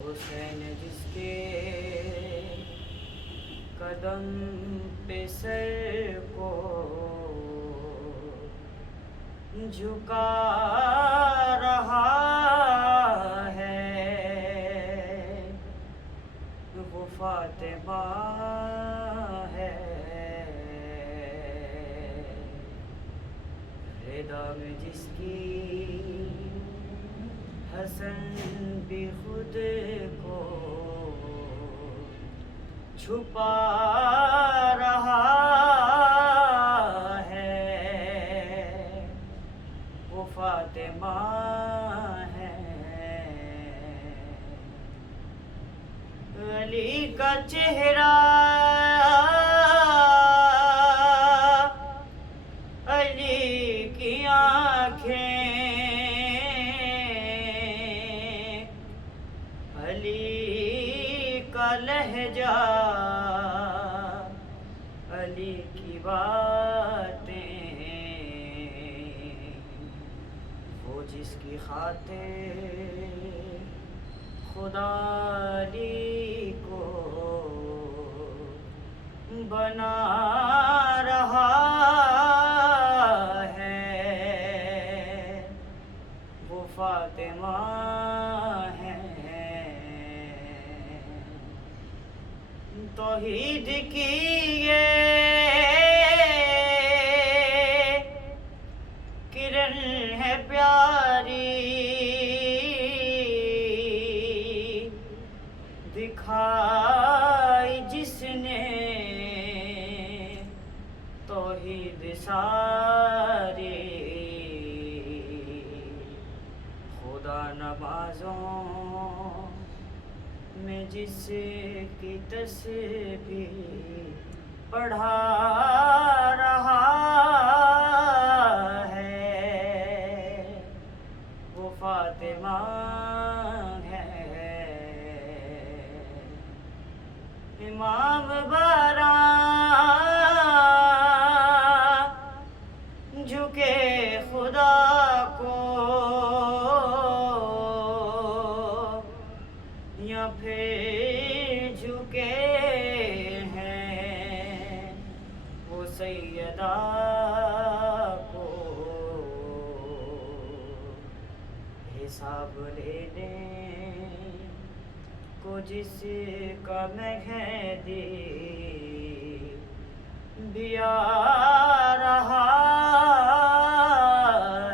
حسین جس کے قدم پہ سر کو جھکا رہا ہے وہ فاطمہ ہے، رضا میں جس کی حسن بھی خود کو چھپا رہا ہے وہ فاطمہ ہے، علی کا چہرہ علی کی آنکھیں علی کا لہجہ علی کی باتیں، وہ جس کی خاطر خدا علی کو بنا رہا ہے وہ فاطمہ ہے، توحید کی یہ کرن ہے پیاری، دکھائی جس نے توحید ساری، خدا نمازوں میں جس کی تسبیح پڑھا رہا ہے وہ فاطمہ ہے، امام بارہ جھکے خدا کو یا پھر جھکے ہیں وہ سیدہ کو حساب لینے کو جس کا مہدی بھی آ رہا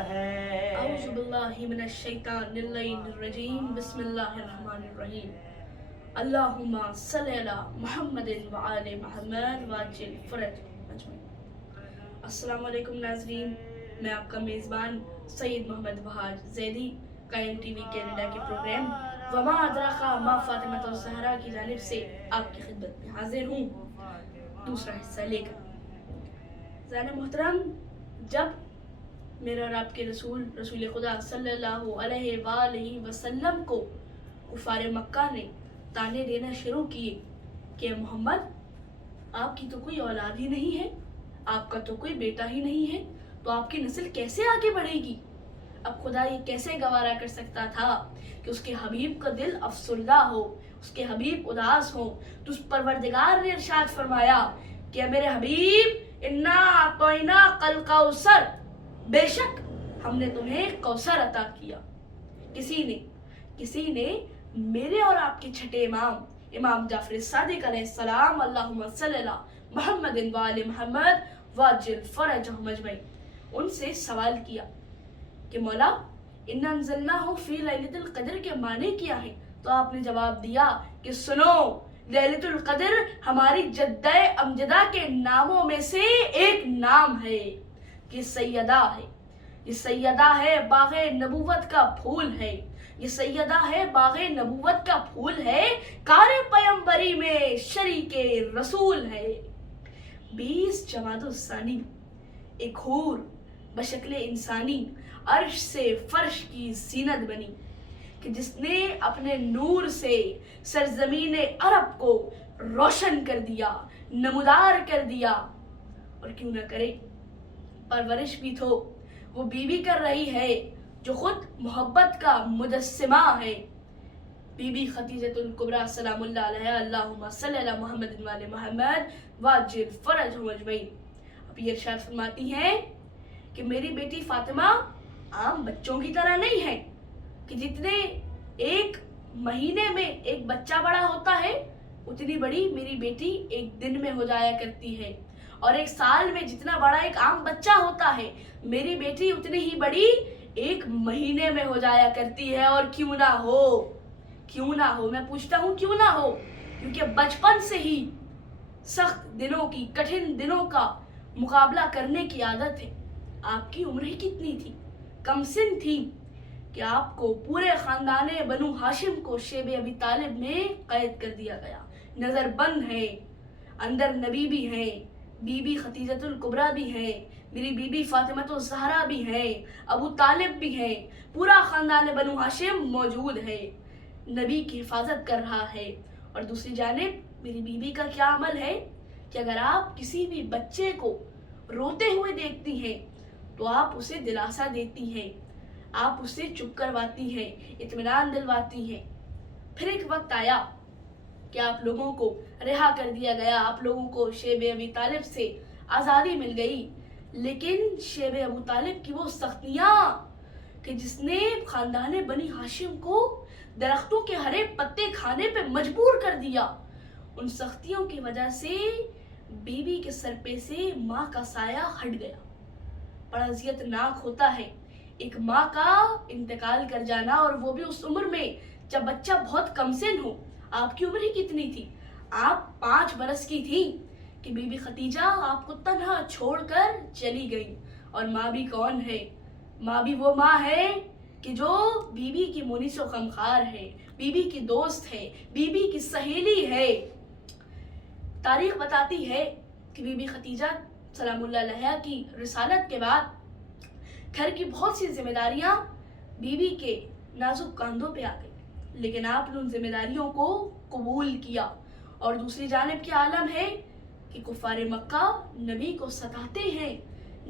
ہے۔ اعوذ باللہ من الشیطان اللعین الرجیم، بسم اللہ الرحمن الرحیم، اللہم صلی علی محمد وآل محمد واجل فرج اجمعین۔ السلام علیکم ناظرین، میں آپ کا میزبان سید محمد وحاج زیدی قائم ٹی وی کینیڈا کے پروگرام وما ادراکا ما فاطمۃ الزہرا کی جانب سے آپ کی خدمت میں حاضر ہوں دوسرا حصہ لے کر۔ زین محترم، جب میرے اور آپ کے رسول خدا صلی اللہ علیہ وآلہ وسلم کو کفار مکہ نے تانے دینا شروع کیے کہ محمد آپ کی تو کوئی اولاد ہی نہیں ہے، آپ کا تو کوئی بیٹا ہی نہیں ہے، تو آپ کی نسل کیسے آگے بڑھے گی؟ اب خدا یہ کیسے گوارا کر سکتا تھا کہ اس کے حبیب کا دل افسردہ ہو، اس کے حبیب اداس ہو، تو اس پروردگار نے ارشاد فرمایا کہ میرے حبیب انا اعطیناک الکوثر، بے شک ہم نے تمہیں کوثر عطا کیا۔ کسی نے میرے اور آپ کے چھٹے امام جعفر صادق علیہ السلام اللہم صلی علی محمد وآل محمد واجل فرجہم اجمعین، ان سے سوال کیا کہ مولا انا انزلناہ فی لیلۃ القدر کے معنی کیا ہے؟ تو آپ نے جواب دیا کہ سنو، لیلۃ القدر ہماری جدہ امجدہ کے ناموں میں سے ایک نام ہے، یہ سیدہ ہے، یہ سیدہ ہے، باغ نبوت کا پھول ہے، یہ سیدہ ہے، باغ نبوت کا پھول ہے، کار پیمبری میں شریک رسول ہے۔ 20 جمادی الثانی ایک حور بشکل انسانی عرش سے فرش کی زینت بنی کہ جس نے اپنے نور سے سرزمین عرب کو روشن کر دیا، نمودار کر دیا، اور کیوں نہ کرے، پرورش بھی تو وہ بیوی کر رہی ہے جو خود محبت کا مجسمہ ہے، بی بی خدیجۃ الکبریٰ سلام اللہ علیہا اللہم صلی علی محمد و آل محمد واجل فرجہم اجمعین. اب یہ ارشاد فرماتی ہیں کہ میری بیٹی فاطمہ عام بچوں کی طرح نہیں ہے کہ جتنے ایک مہینے میں ایک بچہ بڑا ہوتا ہے اتنی بڑی میری بیٹی ایک دن میں ہو جایا کرتی ہے، اور ایک سال میں جتنا بڑا ایک عام بچہ ہوتا ہے میری بیٹی اتنی ہی بڑی ایک مہینے میں ہو جایا کرتی ہے. اور کیوں نہ ہو میں پوچھتا ہوں کیوں نہ ہو؟ کیونکہ بچپن سے ہی سخت دنوں کی کٹھن دنوں کا مقابلہ کرنے کی عادت ہے. آپ کی عمر ہی کتنی تھی؟ کم سن تھی کہ آپ کو پورے خاندان بنو ہاشم کو شیب ابی طالب میں قید کر دیا گیا. نظر بند ہے، اندر نبی بھی ہیں، بی بی خدیجۃ الکبریٰ بھی ہیں، میری بی بی فاطمہ الزہرا بھی ہیں، ابو طالب بھی ہیں، پورا خاندان بنو ہاشم موجود ہے، نبی کی حفاظت کر رہا ہے. اور دوسری جانب میری بی بی کا کیا عمل ہے کہ اگر آپ کسی بھی بچے کو روتے ہوئے دیکھتی ہیں تو آپ اسے دلاسا دیتی ہیں، آپ اسے چپ کرواتی ہیں، اطمینان دلواتی ہیں. پھر ایک وقت آیا کہ آپ لوگوں کو رہا کر دیا گیا، آپ لوگوں کو شیب ابی طالب سے آزادی مل گئی، لیکن شیب ابو طالب کی وہ سختیاں کہ جس نے خاندان بنی ہاشم کو درختوں کے ہرے پتے کھانے پہ مجبور کر دیا، ان سختیوں کی وجہ سے بی بی کے سر پہ سے ماں کا سایہ ہٹ گیا. بڑا اذیت ناک ہوتا ہے ایک ماں کا انتقال کر جانا، اور وہ بھی اس عمر میں جب بچہ بہت کم سن ہو. آپ کی عمر ہی کتنی تھی؟ آپ 5 برس کی تھی کہ بی بی خدیجہ آپ کو تنہا چھوڑ کر چلی گئی. اور ماں بھی کون ہے؟ ماں بھی وہ ماں ہے کہ جو بی بی کی مونس و غمخوار ہے، بی بی کی دوست ہے، بی بی کی سہیلی ہے. تاریخ بتاتی ہے کہ بی بی خدیجہ سلام اللہ علیہا کی رسالت کے بعد گھر کی بہت سی ذمہ داریاں بی بی کے نازک کاندھوں پہ آ گئی، لیکن آپ نے ان ذمہ داریوں کو قبول کیا. اور دوسری جانب کیا عالم ہے کہ کفار مکہ نبی کو ستاتے ہیں،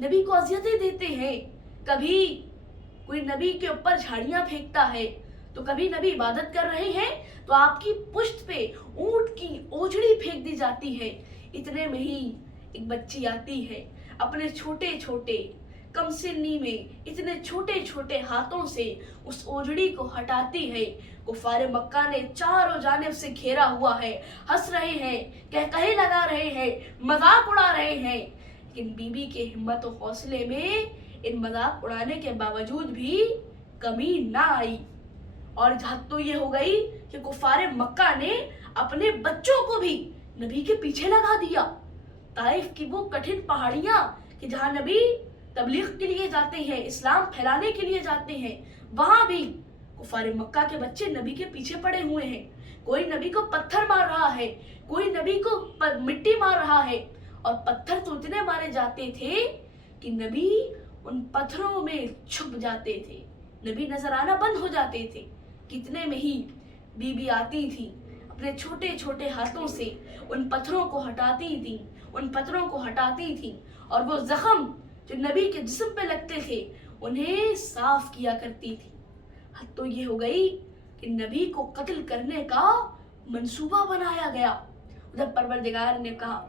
نبی کو اذیتیں دیتے ہیں. کبھی کوئی نبی کے اوپر جھاڑیاں پھینکتا ہے تو کبھی نبی عبادت کر رہے ہیں تو آپ کی پشت پہ اونٹ کی اوجڑی پھینک دی جاتی ہے. اتنے میں ہی ایک بچی آتی ہے، اپنے چھوٹے چھوٹے کم سنی میں اتنے چھوٹے چھوٹے ہاتھوں سے اس اوجڑی کو ہٹاتی ہے. کفار مکہ نے چاروں جانب سے گھیرا ہوا ہے، ہنس رہے ہیں، کہے لگا رہے ہیں، مذاق اڑا رہے ہیں، لیکن بی بی کے ہمت و حوصلے میں ان مذاق اڑانے کے باوجود بھی کمی نہ آئی. اور حد تو یہ ہو گئی کہ کفار مکہ نے اپنے بچوں کو بھی نبی کے پیچھے لگا دیا. طائف کی وہ کٹھن پہاڑیاں کہ جہاں نبی تبلیغ کے لیے جاتے ہیں، اسلام پھیلانے کے لیے جاتے ہیں، وہاں بھی کفار مکہ کے بچے نبی کے پیچھے پڑے ہوئے ہیں. کوئی نبی کو پتھر مار رہا ہے، کوئی نبی کو مٹی مار رہا ہے، اور پتھر تو اتنے مارے جاتے تھے کہ نبی ان پتھروں میں چھپ جاتے تھے، نبی نظر آنا بند ہو جاتے تھے. کتنے میں ہی بی بی آتی تھی، اپنے چھوٹے چھوٹے ہاتھوں سے ان پتھروں کو ہٹاتی تھی، اور وہ زخم جو نبی کے جسم پہ لگتے تھے انہیں صاف کیا کرتی تھی. حد تو یہ ہو گئی کہ نبی کو قتل کرنے کا منصوبہ بنایا گیا. ادھر پروردگار نے کہا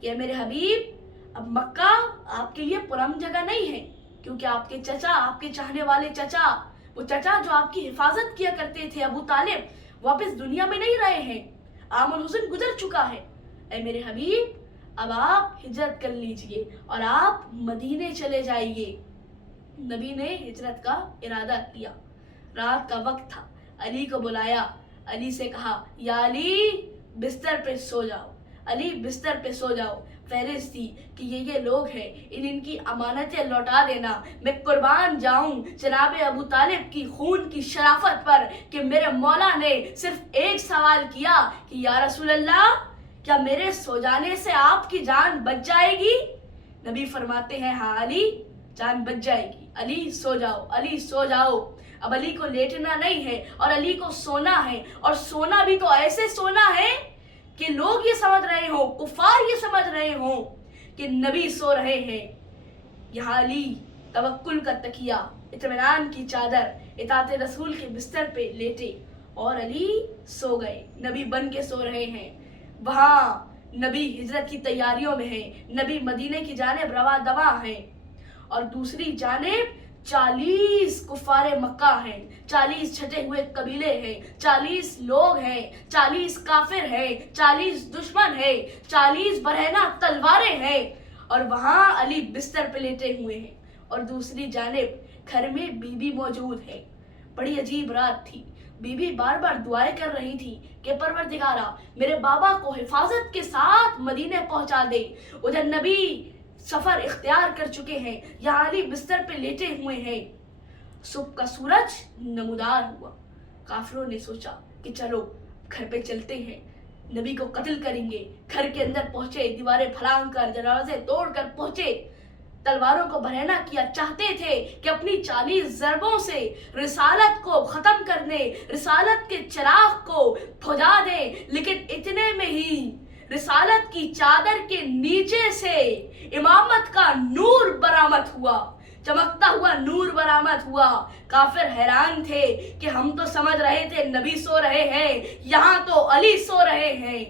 کہ اے میرے حبیب، اب مکہ آپ کے لیے پرامن جگہ نہیں ہے، کیونکہ آپ کے چچا، آپ کے چاہنے والے چچا، وہ چچا جو آپ کی حفاظت کیا کرتے تھے، ابو طالب، واپس دنیا میں نہیں رہے ہیں، عام الحزن گزر چکا ہے. اے میرے حبیب، اب آپ ہجرت کر لیجئے اور آپ مدینے چلے جائیے. نبی نے ہجرت کا ارادہ کیا. رات کا وقت تھا، علی کو بلایا، علی سے کہا یا علی بستر پہ سو جاؤ، علی بستر پہ سو جاؤ. فہرست تھی کہ یہ لوگ ہیں، ان کی امانتیں لوٹا دینا. میں قربان جاؤں جناب ابو طالب کی خون کی شرافت پر کہ میرے مولا نے صرف ایک سوال کیا کہ یا رسول اللہ، کیا میرے سو جانے سے آپ کی جان بچ جائے گی؟ نبی فرماتے ہیں ہاں علی، جان بچ جائے گی. علی سو جاؤ، علی سو جاؤ. اب علی کو لیٹنا نہیں ہے اور علی کو سونا ہے، اور سونا بھی تو ایسے سونا ہے کہ لوگ یہ سمجھ رہے ہوں، کفار یہ سمجھ رہے ہوں کہ نبی سو رہے ہیں. یہاں علی توکل کا تکیہ، اطمینان کی چادر، اطاعت رسول کے بستر پہ لیٹے और अली सो गए, नबी बन के सो रहे हैं। वहाँ नबी हिजरत की तैयारियों में हैं, नबी मदीने की जानिब रवा दवा हैं, और दूसरी जानिब 40 कुफारे मक्का हैं, 40 छटे हुए कबीले हैं, 40 लोग हैं, 40 काफिर हैं, 40 दुश्मन हैं, 40 बरहना तलवारें हैं, और वहाँ अली बिस्तर पे लेटे हुए हैं, और दूसरी जानिब घर में बीबी मौजूद है। बड़ी अजीब रात थी। बीबी बार बार दुआएं कर रही थी कि परवरदिगारा मेरे बाबा को हिफाजत के साथ मदीने पहुंचा दे। उधर नबी सफर इख्तियार कर चुके हैं, यहाँ अली बिस्तर पे लेटे हुए हैं। सुबह का सूरज नमूदार हुआ। काफिरों ने सोचा कि चलो घर पे चलते हैं, नबी को कत्ल करेंगे। घर के अंदर पहुंचे, दीवारें फलांग कर, दरवाजे तोड़कर पहुंचे, तलवारों को बरहना किया, चाहते थे कि अपनी 40 ज़रबों से रिसालत को खत्म कर दे, रिसालत के चिराग को बुझा दे। लेकिन इतने में ही रिसालत की चादर के नीचे से इमामत का नूर बरामद हुआ, चमकता हुआ नूर बरामद हुआ। काफिर हैरान थे कि हम तो समझ रहे थे नबी सो रहे हैं, यहाँ तो अली सो रहे हैं।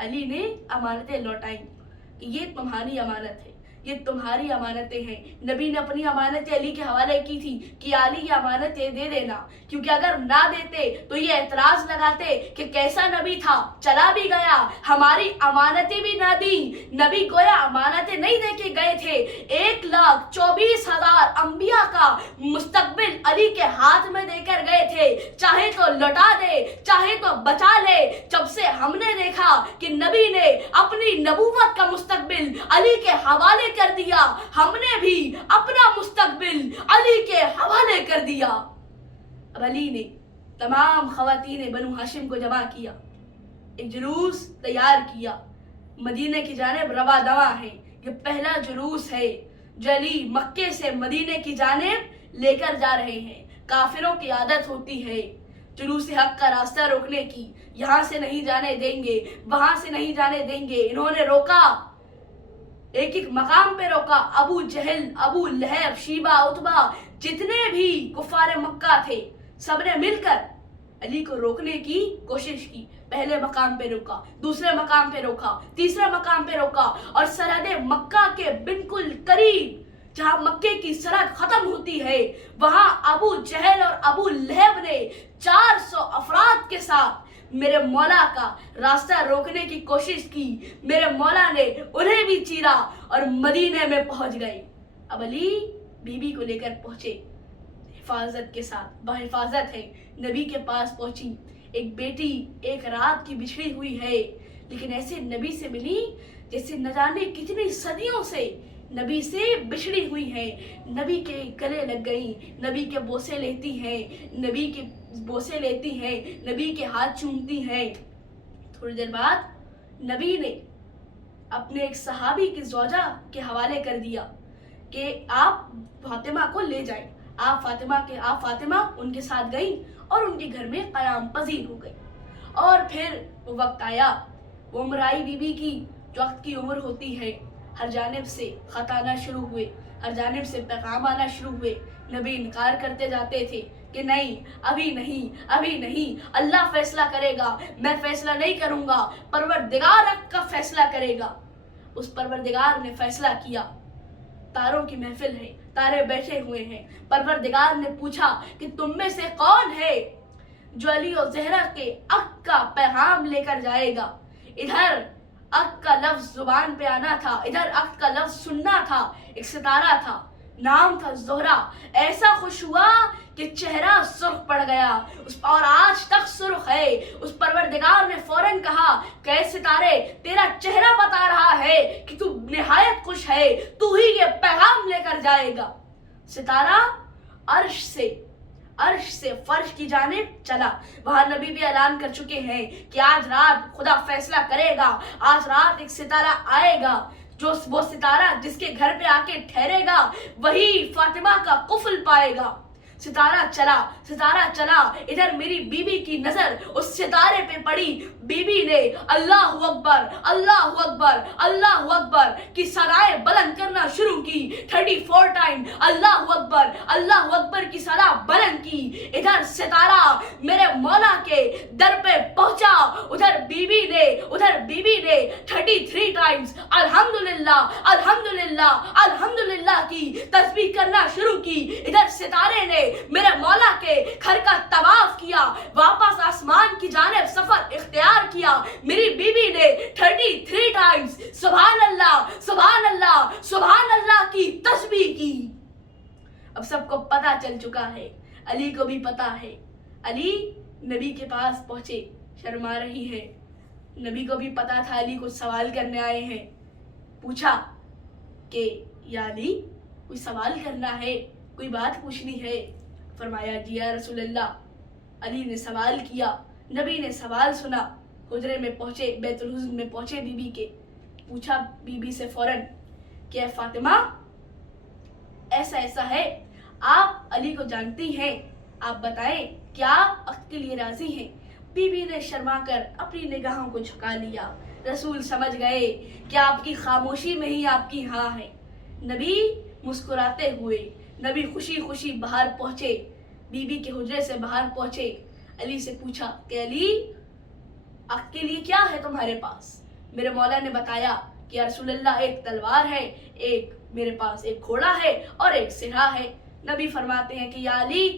अली ने अमानतें लौटाई कि ये तुम्हारी अमानत है, ये तुम्हारी अमानतें हैं। नबी ने अपनी अमानतें अली के हवाले की थी कि अली ये अमानतें दे देना, क्योंकि अगर ना देते तो ये एतराज लगाते कि कैसा नबी था, चला भी गया, हमारी अमानतें भी ना दी। नबी गोया अमानतें नहीं दे के गए थे, 1,24,000 अंबिया का मुस्तकबिल अली के हाथ में देकर गए थे। चाहे तो लौटा दे, चाहे तो बचा ले। जब से हमने देखा कि नबी ने अपनी नबूवत का मुस्तकबिल अली के हवाले कर दिया, हमने भी अपना मुस्तकबिल अली के हवाले कर दिया। अब अली ने तमाम खवातीन बनु हाशिम को जमा किया, एक जुलूस तैयार किया, मदीने की जानिब रवा दवा है। ये पहला जुलूस है जो अली मक्के से मदीने की जानिब लेकर जा रहे हैं। काफिरों की आदत होती है जुलूस हक का रास्ता रोकने की, यहाँ से नहीं जाने देंगे, वहां से नहीं जाने देंगे। इन्होंने रोका, एक एक मकाम पे रोका। अबू जहल, अबू लहब, शीबा, उतबा, जितने भी कुफारे मक्का थे, सबने मिलकर अली को रोकने की कोशिश की। पहले मकाम पे रोका, दूसरे मकाम पे रोका, तीसरे मकाम पे रोका, और सरहद मक्का के बिल्कुल करीब जहां मक्के की सरहद खत्म होती है, वहां अबू जहल और अबू लहब ने 400 अफराद के साथ मेरे मौला का रास्ता रोकने की कोशिश की। मेरे मौला ने उन्हें भी चीरा और मदीने में पहुंच गए। अब अली बीबी को लेकर पहुंचे हिफाजत के साथ, बाहिफाजत है, नबी के पास पहुंची। एक बेटी एक रात की बिछड़ी हुई है, लेकिन ऐसे नबी से मिली जैसे न जाने कितनी सदियों से नबी से बिछड़ी हुई है। नबी के गले लग गई, नबी के बोसे लेती हैं, नबी के बोसे लेती हैं, नबी के हाथ चूमती हैं। थोड़ी देर बाद नबी ने अपने एक सहाबी की ज़ौजा के हवाले कर दिया कि आप फातिमा को ले जाएं। आप फातिमा उनके साथ गई और उनके घर में क़याम पजीर हो गई। और फिर वो वक्त आया, वो उम्र आई बीबी की, जो वक्त की उम्र होती है। हर जानिब से खत आना शुरू हुए, हर जानिब से पैगाम आना शुरू हुए। नबी इनकार करते जाते थे कि नहीं, अभी नहीं, अभी नहीं, अल्लाह फैसला करेगा, मैं फैसला नहीं करूंगा, परवरदिगार का फैसला करेगा। उस परवरदिगार ने फैसला किया। तारों की महफिल है, तारे बैठे हुए हैं। परवरदिगार ने पूछा कि तुम में से कौन है जो अली और ज़हरा के अक का पैगाम लेकर जाएगा। इधर अक का लफ्ज जुबान पे आना था, इधर अक का लफ्ज सुनना था। एक सितारा था, नाम था ज़ोहरा। ऐसा खुश हुआ कि चेहरा सुर्ख पड़ गया, और आज तक सुर्ख है। उस परवरदिगार ने फौरन कहा, कैसे सितारे, तेरा चेहरा बता रहा है कि तू निहायत खुश है, तू ही ये पैगाम लेकर जाएगा। सितारा अर्श से फर्श की जानिब चला। वहां नबी भी ऐलान कर चुके हैं कि आज रात खुदा फैसला करेगा, आज रात एक सितारा आएगा, जो वो सितारा जिसके घर पे आके ठहरेगा वही फातिमा का कुफल पाएगा। सितारा चला, इधर मेरी बीबी की नजर उस सितारे पे पड़ी। बीबी ने अल्लाहु अकबर की सराय बुलंद करना शुरू की। 34 टाइम अल्लाहु अकबर की सरा बुलंद की। इधर सितारा मेरे मौला के दर पे पहुंचा। उधर बीबी ने 33 टाइम्स अल्हम्दुलिल्लाह की तस्बीह करना शुरू की। इधर सितारे ने मेरे मौला के घर का तवाफ किया, वापस आसमान की जानिब सफर इख्तियार किया। मेरी बीबी ने 33 टाइम्स सुभान अल्लाह की तस्बीह की। अब सबको पता चल चुका है, अली को भी पता है। अली नबी के पास पहुंचे, शर्मा रही है। नबी को भी पता था अली कुछ सवाल करने आए हैं। पूछा कि या अली कोई सवाल करना है, कोई बात पूछनी है? फरमाया जी या रसूल अल्लाह। अली ने सवाल किया, नबी ने सवाल सुना। हुजरे में पहुंचे, बैतुल हुज़्न में पहुंचे बीबी के। पूछा बीबी से फौरन कि फातिमा ऐसा ऐसा है, आप अली को जानती हैं, आप बताएं क्या आप अख्त के लिए राजी हैं? बीबी ने शर्मा कर अपनी निगाहों को झुका लिया। रसूल समझ गए कि आपकी खामोशी में ही आपकी हाँ है। नबी मुस्कुराते हुए, नबी खुशी खुशी बाहर पहुंचे, बीबी के हुजरे से बाहर पहुंचे। अली से पूछा कि अली अख्त के लिए क्या है तुम्हारे पास? मेरे मौला ने बताया कि या रसूल अल्लाह एक तलवार है, एक मेरे पास एक घोड़ा है और एक सिरहा है। नबी फरमाते हैं कि या अली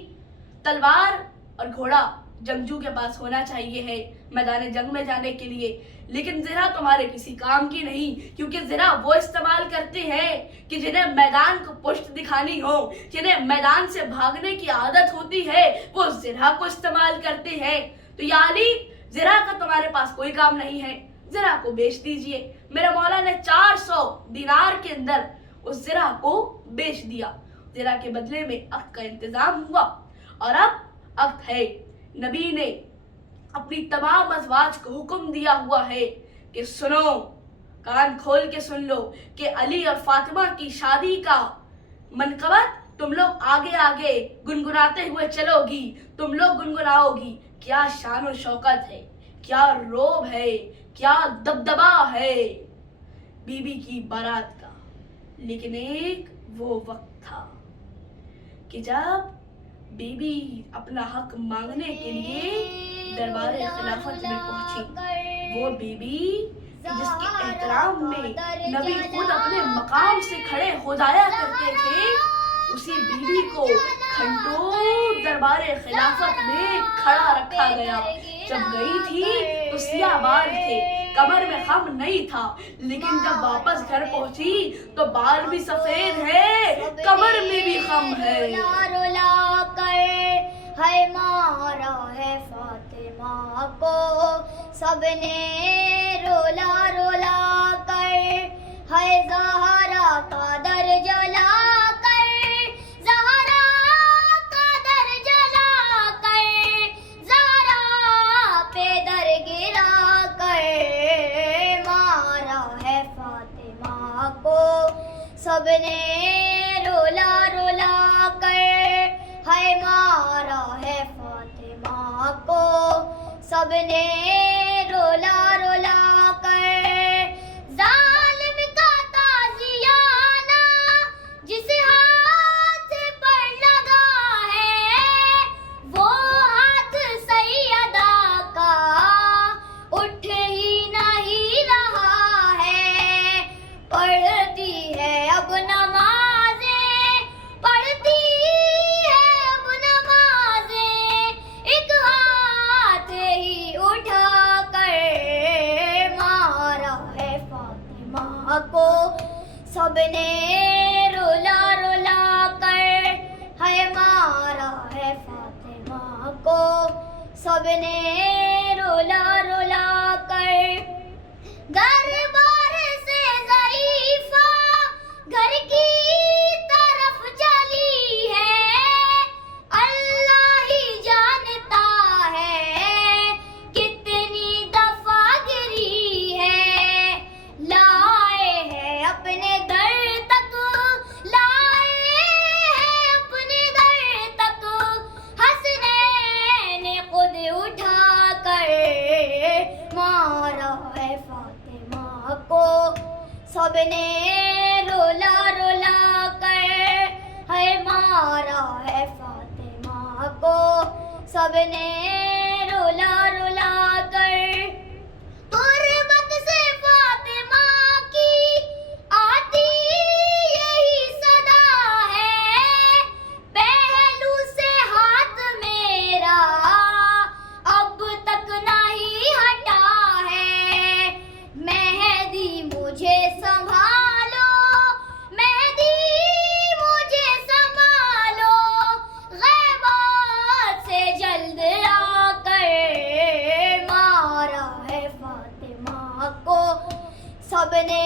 तलवार और घोड़ा जंगजू के पास होना चाहिए है मैदान जंग में जाने के लिए, लेकिन ज़रा तुम्हारे किसी काम की नहीं, क्योंकि ज़रा वो इस्तेमाल करते हैं कि जिन्हें मैदान को पुष्ट दिखानी हो, जिन्हें मैदान से भागने की आदत होती है, वो ज़रा को इस्तेमाल करते हैं। तो या अली ज़रा का तुम्हारे पास कोई काम नहीं है, ज़रा को बेच दीजिए। मेरे मौला ने 400 दिनार के अंदर उस ज़रा को बेच दिया। ज़रा के बदले में अख्त का इंतजाम हुआ और अब अख्त है। नबी ने अपनी तमाम अज़वाज को हुक्म दिया हुआ है कि सुनो, कान खोल के सुन लो कि अली और फातिमा की शादी का मनकबत तुम लोग आगे आगे गुनगुनाते हुए चलोगी, तुम लोग गुनगुनाओगी। क्या शान और शौकत है, क्या रोब है, क्या दबदबा है बीबी की बारात का। लेकिन एक वो वक्त था कि जब बीबी अपना हक मांगने के लिए दरबार खिलाफत में पहुंची। वो बीबी जिसके एहतराम में नबी खुद अपने मकाम से खड़े हो जाया करते थे, उसी बीबी को घंटों दरबार खिलाफत में खड़ा रखा गया। जब गई थी तो सियाह बाल थे, कमर में खम नहीं था, लेकिन जब वापस घर पहुंची तो बाल भी सफेद है, कमर में भी खम है। है मारा है फातिमा को सबने रोला रोला कर, है ज़हरा का दर जला कर, ज़हरा का दर जला कर, ज़हरा पे दर गिरा कर, मारा है फातिमा को सबने रोला रोला कर, है मारा है फातिमा को सबने रोला रोला कर। जालिम का ताज़ियाना जिस हाथ पर लगा है, वो हाथ सैयदा का उठ ही नहीं रहा है। पढ़ती है अब नमाज़ें, पढ़ती को सबने रोला रोला कर, है मारा है फातिमा को सबने रोला रोला कर। घर बार से ज़ईफ़ा घर की तरफ चली है, अल्लाह ही जानता है कितनी दफा गिरी है। लाए हैं अपने दर तक, लाए हैं अपने दर तक, فاطمہ کو سب نے رولا رولا کر ہے مارا ہے فاطمہ کو سب نے رولا رولا کر تربت سے فاطمہ کی آتی یہی صدا ہے پہلو سے ہاتھ میرا اب تک نہیں ہٹا ہے مہدی مجھے سنبھالو مہدی مجھے سنبھالو غیبات سے جلد آ کر مارا ہے فاطمہ کو سب نے